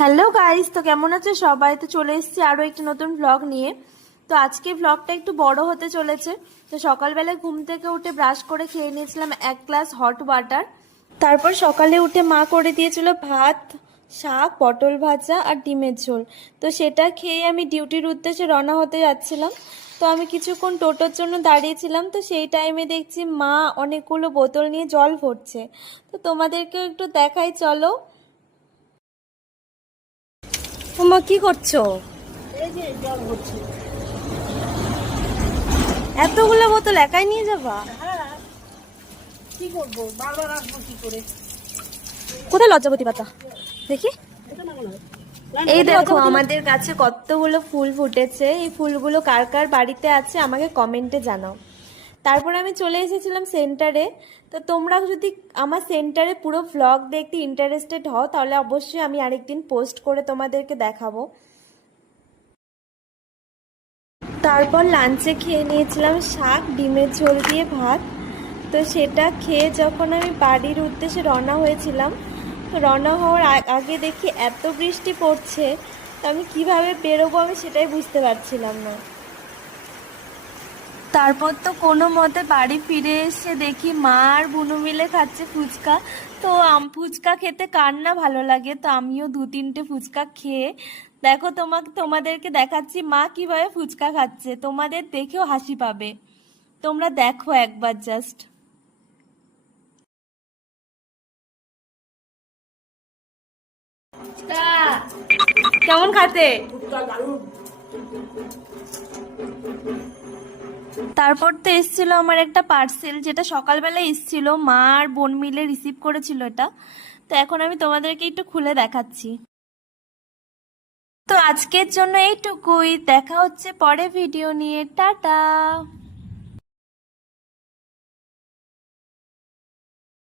Hello guys, তো কেমন আছো সবাই? তো চলে এসেছি আরো একটি নতুন ব্লগ নিয়ে। তো আজকে ব্লগটা একটু বড় হতে চলেছে। তো সকালবেলায় ঘুম থেকে উঠে ব্রাশ করে খেয়ে নিয়েছিলাম 1 গ্লাস হট ওয়াটার। তারপর সকালে উঠে মা করে দিয়েছিল ভাত, শাক, পটল ভাজা আর ডিমের ঝোল। তো সেটা খেয়ে আমি ডিউটির উদ্দেশ্যে রওনা হতে যাচ্ছিলাম। তো আমি কিছুক্ষণ টোটোর জন্য দাঁড়িয়েছিলাম। তো সেই টাইমে দেখছি মা অনেকগুলো বোতল নিয়ে জল ভরছে। তো তোমাদেরকেও একটু দেখাই, চলো। তোমা কি করছো? এই যে জল হচ্ছে। এতগুলো বোতল একাই নিয়ে যাবা? হ্যাঁ, কি করবো, বারবার আসবো কি করে? কোথায় লজ্জাবতী পাতা দেখি। এটা না মনে হয়। এই দেখো আমাদের কাছে কতগুলো ফুল ফুটেছে। এই ফুলগুলো কার কার বাড়িতে আছে আমাকে কমেন্টে জানাও। তারপর আমি চলে এসেছিলাম সেন্টারে। তো তোমরা যদি আমার সেন্টারে পুরো ভ্লগ দেখতে ইন্টারেস্টেড হও তাহলে অবশ্যই আমি আরেকদিন পোস্ট করে তোমাদেরকে দেখাবো। তারপর লাঞ্চে খেয়ে নিয়েছিলাম শাক, ডিমের ঝোল দিয়ে ভাত। তো সেটা খেয়ে যখন আমি বাড়ির উদ্দেশ্যে রওনা হয়েছিলাম, তো রওনা হওয়ার আগে দেখি এত বৃষ্টি পড়ছে। তো আমি কিভাবে বেরোবো আমি সেটাই বুঝতে পারছিলাম না। তারপর তো কোনো মতে বাড়ি ফিরে এসে দেখি মা আর বুনু মিলে খাচ্ছে ফুচকা। তো ফুচকা খেতে কার না ভালো লাগে। তো আমিও 2-3টে ফুচকা খেয়ে দেখো তোমাদেরকে দেখাচ্ছি মা কিভাবে ফুচকা খাচ্ছে। তোমাদের দেখেও হাসি পাবে। তোমরা দেখো একবার জাস্ট। কেমন খাতে? তারপর তো এসেছিল আমার একটা পার্সেল, যেটা সকালবেলা এসেছিল, মা আর বোন মিলে রিসিভ করেছিল এটা। তো এখন আমি তোমাদেরকে একটু খুলে দেখাচ্ছি। তো আজকের জন্য এইটুকুই, দেখা হচ্ছে পরে ভিডিও নিয়ে। টাটা।